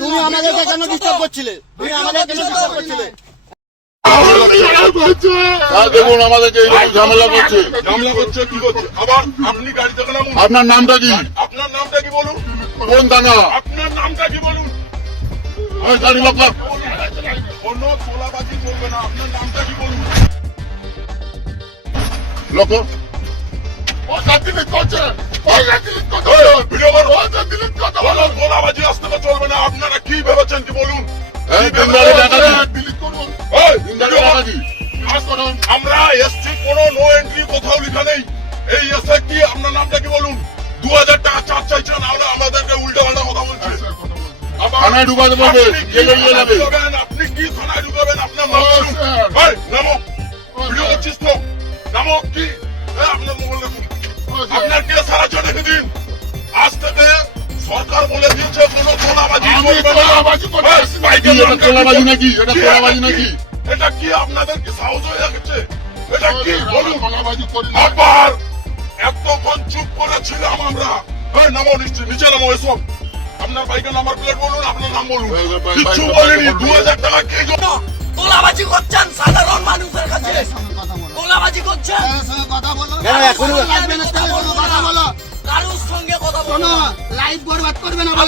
তুমি আমাদেরকে কেন ডিস্টার্ব করছিলে? তুমি আমাদের কেন ডিস্টার্ব করছিলে? দেখুন আমাদেরকে এইরকম ঝামেলা করছে। ঝামেলা করছে কি করছে? আবার আপনি গাড়ি থেকে নামুন। আপনার নামটা কি? আপনার নামটা কি বলুন? কোন থানা? আপনার নামটা কি বলুন? ওই গাড়ি লোক কোনো তোলাবাজি করবে না। আপনার নামটা কি বলুন? লোক কোনো তোলাবাজি আসতে চলবে না। আপনারা কি ভেবেছেন কি বলুন? এই কি দিনদারে ভেবেছেন? টাকা দিন। এই, দিনদারে টাকা দিন। আমরা এসছি, কোনো নো এন্ট্রি কোথাও লেখা নেই। এই এসে কি আপনার নামটা কি বলুন? 2000 টাকা চার্জ চাইছে, না হলে আমাদেরকে উল্টা পাল্টা কথা বলছে। থানায় ঢুকাতে বলবে, জেলে নিয়ে যাবে। আপনি কি থানায় ঢুকাবেন? আপনার নাম বলুন। এই, নামো। ভিডিও করছিস তো? নামো। কি আপনার মোবাইল দেখুন। আপনার কেস হারাচ্ছে রেখে দিন। আজ থেকে সরকার বলে দিয়েছে কোনো তোলাবাজি করবে না। এই, বাইকের এটা নামটা তোলাবাজি কি? নাকি? এটা কি তোলাবাজি এটা নাকি? কি? এটা কি আপনাদের কি সাহস হয়ে গেছে? এটা কি বলুন? তোলাবাজি করি না। আবার এতক্ষণ চুপ করে ছিলাম আমরা। এই, নামো নিচে নামো। এসব আপনার বাইকের নাম্বার প্লেট বলুন, আপনার নাম বলুন। কিছু বলিনি। 2000 টাকা কি জন্য? তোলাবাজি করছেন সাধারণ মানুষের কাছে, কথা বলো। তোলাবাজি করছেন তাদের সঙ্গে কথা বলো। কেন এখনো এখনো লাগবে না, তাদের সঙ্গে কথা বলো। কারোর সঙ্গে কথা শোনো, বলবো না। লাইফ বরবাদ করবে না বলে